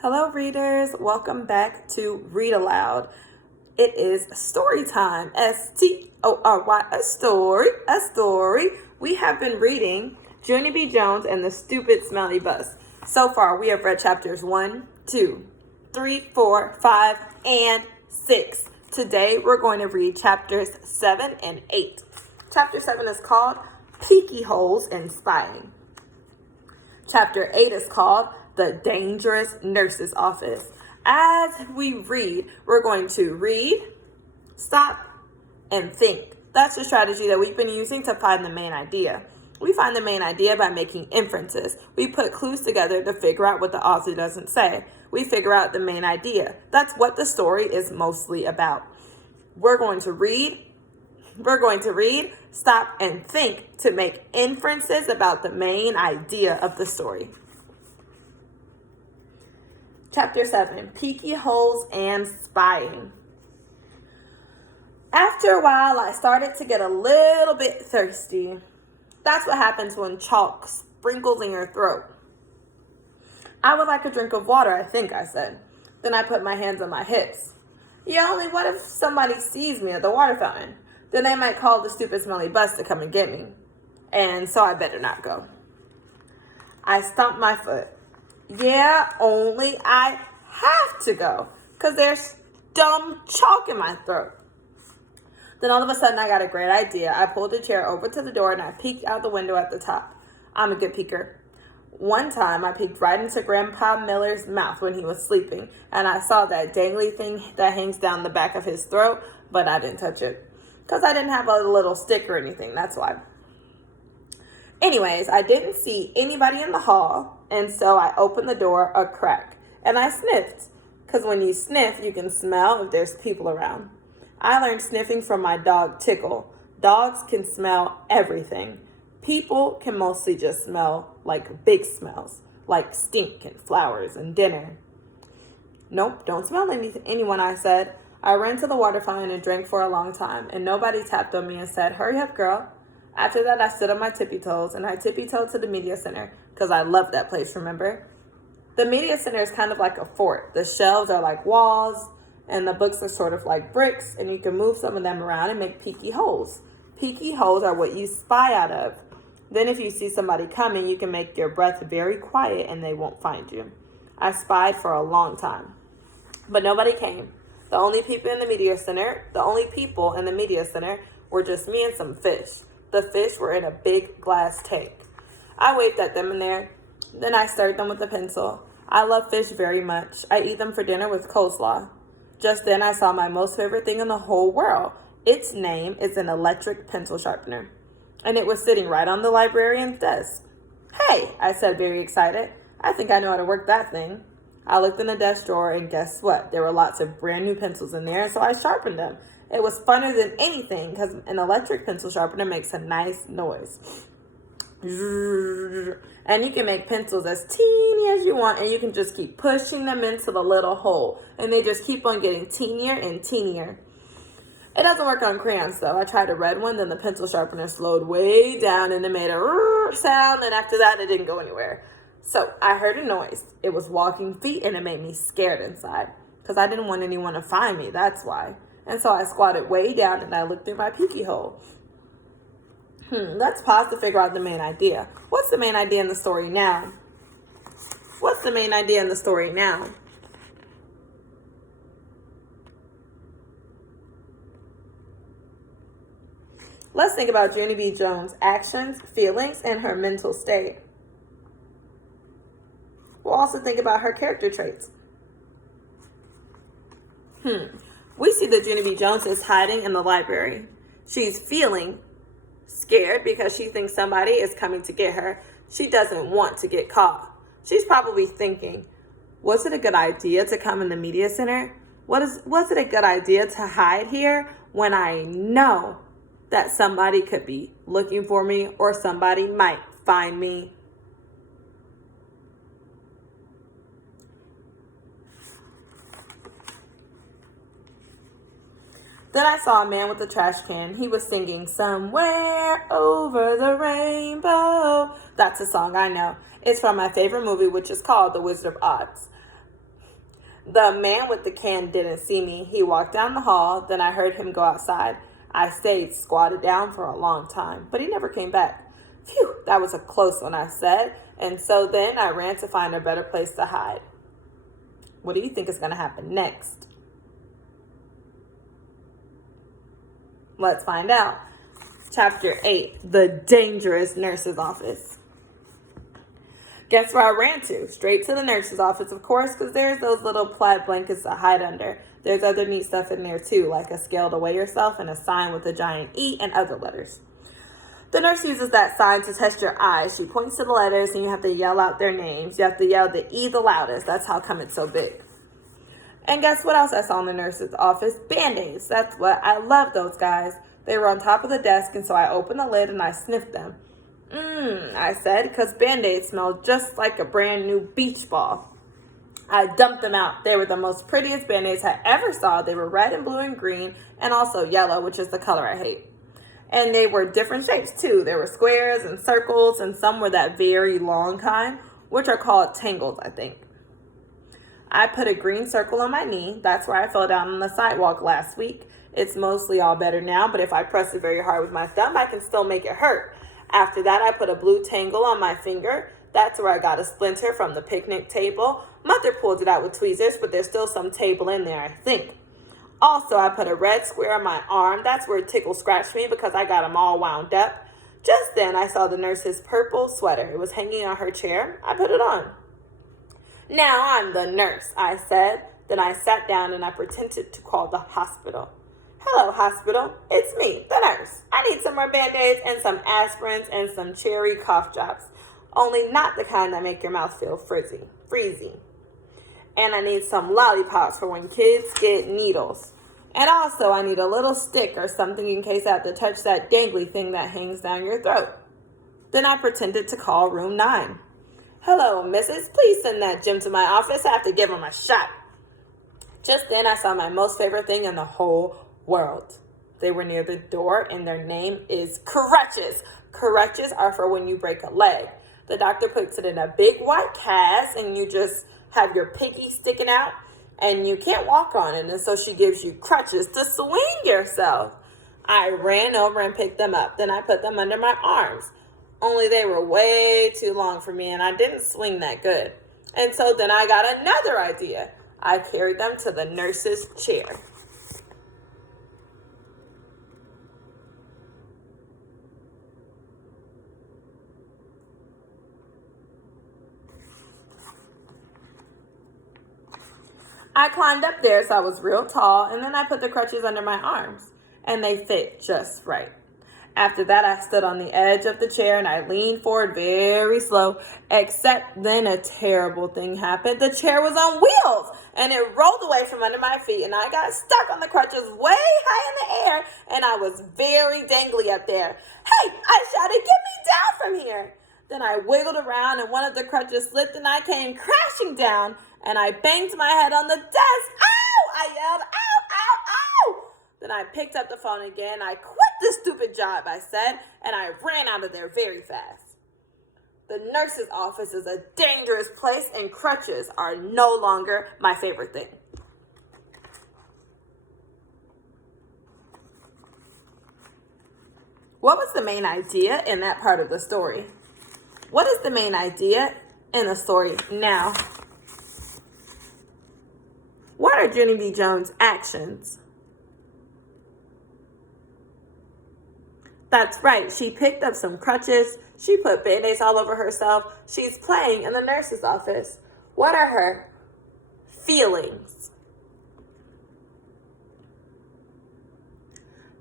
Hello, readers. Welcome back to Read Aloud. It is story time. S-T-O-R-Y, a story. We have been reading Junie B. Jones and the Stupid Smelly Bus. So far, we have read chapters 1, 2, 3, 4, 5, and 6. Today, we're going to read chapters 7 and 8. Chapter 7 is called Peeky Holes and Spying. Chapter 8 is called The Dangerous Nurse's Office. As we read, we're going to read, stop, and think. That's the strategy that we've been using to find the main idea. We find the main idea by making inferences. We put clues together to figure out what the author doesn't say. We figure out the main idea. That's what the story is mostly about. We're going to read, stop, and think to make inferences about the main idea of the story. Chapter 7, Peeky Holes and Spying. After a while, I started to get a little bit thirsty. That's what happens when chalk sprinkles in your throat. I would like a drink of water, I think, I said. Then I put my hands on my hips. Yeah, only what if somebody sees me at the water fountain? Then they might call the stupid smelly bus to come and get me. And so I better not go. I stomped my foot. Yeah, only I have to go, because there's dumb chalk in my throat. Then all of a sudden, I got a great idea. I pulled a chair over to the door, and I peeked out the window at the top. I'm a good peeker. One time, I peeked right into Grandpa Miller's mouth when he was sleeping, and I saw that dangly thing that hangs down the back of his throat, but I didn't touch it, because I didn't have a little stick or anything, that's why. Anyways, I didn't see anybody in the hall, and so I opened the door a crack, and I sniffed, because when you sniff, you can smell if there's people around. I learned sniffing from my dog, Tickle. Dogs can smell everything. People can mostly just smell like big smells, like stink and flowers and dinner. Nope, don't smell anyone, I said. I ran to the water fountain and drank for a long time, and nobody tapped on me and said, "Hurry up, girl." After that, I stood on my tippy toes, and I tippy-toed to the media center, because I love that place, remember? The media center is kind of like a fort. The shelves are like walls, and the books are sort of like bricks, and you can move some of them around and make peeky holes. Peeky holes are what you spy out of. Then if you see somebody coming, you can make your breath very quiet, and they won't find you. I spied for a long time, but nobody came. The only people in the media center were just me and some fish. The fish were in a big glass tank. I waved at them in there. Then I stirred them with a pencil. I love fish very much. I eat them for dinner with coleslaw. Just then I saw my most favorite thing in the whole world. Its name is an electric pencil sharpener. And it was sitting right on the librarian's desk. "Hey," I said, very excited. "I think I know how to work that thing." I looked in the desk drawer, and guess what? There were lots of brand new pencils in there, so I sharpened them. It was funner than anything because an electric pencil sharpener makes a nice noise. And you can make pencils as teeny as you want, and you can just keep pushing them into the little hole, and they just keep on getting teenier and teenier. It doesn't work on crayons, though. I tried a red one, then the pencil sharpener slowed way down, and it made a sound, and after that, it didn't go anywhere. So I heard a noise. It was walking feet, and it made me scared inside, because I didn't want anyone to find me, that's why. And so I squatted way down, and I looked through my peeky hole. Let's pause to figure out the main idea. What's the main idea in the story now? Let's think about Junie B. Jones' actions, feelings, and her mental state. We'll also think about her character traits. We see that Junie B. Jones is hiding in the library. She's feeling scared because she thinks somebody is coming to get her. She doesn't want to get caught. She's probably thinking, was it a good idea to come in the media center? Was it a good idea to hide here when I know that somebody could be looking for me or somebody might find me? Then I saw a man with a trash can. He was singing "Somewhere Over the Rainbow." That's a song I know. It's from my favorite movie, which is called The Wizard of Oz. The man with the can didn't see me. He walked down the hall. Then I heard him go outside. I stayed squatted down for a long time, but he never came back. Phew, that was a close one, I said. And so then I ran to find a better place to hide. What do you think is going to happen next? Let's find out. Chapter 8, The Dangerous Nurse's Office. Guess where I ran to? Straight to the nurse's office, of course, because there's those little plaid blankets to hide under. There's other neat stuff in there, too, like a scale to weigh yourself and a sign with a giant E and other letters. The nurse uses that sign to test your eyes. She points to the letters, and you have to yell out their names. You have to yell the E the loudest. That's how come it's so big. And guess what else I saw in the nurse's office? Band-Aids. That's what I love those guys. They were on top of the desk, and so I opened the lid and I sniffed them. I said, because Band-Aids smelled just like a brand new beach ball. I dumped them out. They were the most prettiest Band-Aids I ever saw. They were red and blue and green, and also yellow, which is the color I hate. And they were different shapes, too. There were squares and circles, and some were that very long kind, which are called tangles, I think. I put a green circle on my knee. That's where I fell down on the sidewalk last week. It's mostly all better now, but if I press it very hard with my thumb, I can still make it hurt. After that, I put a blue tangle on my finger. That's where I got a splinter from the picnic table. Mother pulled it out with tweezers, but there's still some table in there, I think. Also, I put a red square on my arm. That's where Tickle scratched me because I got him all wound up. Just then, I saw the nurse's purple sweater. It was hanging on her chair. I put it on. Now I'm the nurse, I said. Then I sat down and I pretended to call the hospital. Hello, hospital. It's me, the nurse. I need some more Band-Aids and some aspirins and some cherry cough drops. Only not the kind that make your mouth feel freezy. And I need some lollipops for when kids get needles. And also, I need a little stick or something in case I have to touch that dangly thing that hangs down your throat. Then I pretended to call room 9. Hello, missus. Please send that Jim to my office. I have to give him a shot. Just then, I saw my most favorite thing in the whole world. They were near the door, and their name is crutches. Crutches are for when you break a leg. The doctor puts it in a big white cast, and you just have your piggy sticking out, and you can't walk on it, and so she gives you crutches to swing yourself. I ran over and picked them up. Then I put them under my arms. Only they were way too long for me, and I didn't swing that good. And so then I got another idea. I carried them to the nurse's chair. I climbed up there so I was real tall, and then I put the crutches under my arms, and they fit just right. After that, I stood on the edge of the chair, and I leaned forward very slow, except then a terrible thing happened. The chair was on wheels, and it rolled away from under my feet, and I got stuck on the crutches way high in the air, and I was very dangly up there. Hey, I shouted, get me down from here. Then I wiggled around, and one of the crutches slipped, and I came crashing down, and I banged my head on the desk. Ow! I yelled, ow, ow, ow! Then I picked up the phone again. I quit this stupid job, I said, and I ran out of there very fast. The nurse's office is a dangerous place, and crutches are no longer my favorite thing. What was the main idea in that part of the story? What is the main idea in the story now? What are Junie B. Jones' actions? That's right. She picked up some crutches. She put Band-Aids all over herself. She's playing in the nurse's office. What are her feelings?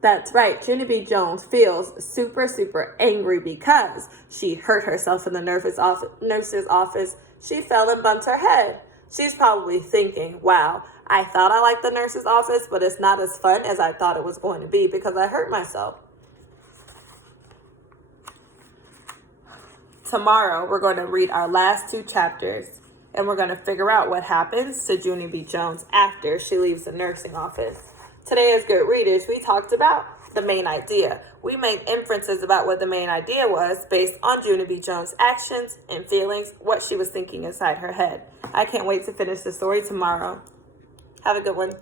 That's right. Junie B. Jones feels super, super angry because she hurt herself in the nurse's office. She fell and bumped her head. She's probably thinking, wow, I thought I liked the nurse's office, but it's not as fun as I thought it was going to be because I hurt myself. Tomorrow, we're going to read our last 2 chapters, and we're going to figure out what happens to Junie B. Jones after she leaves the nursing office. Today, as good readers, we talked about the main idea. We made inferences about what the main idea was based on Junie B. Jones' actions and feelings, what she was thinking inside her head. I can't wait to finish the story tomorrow. Have a good one.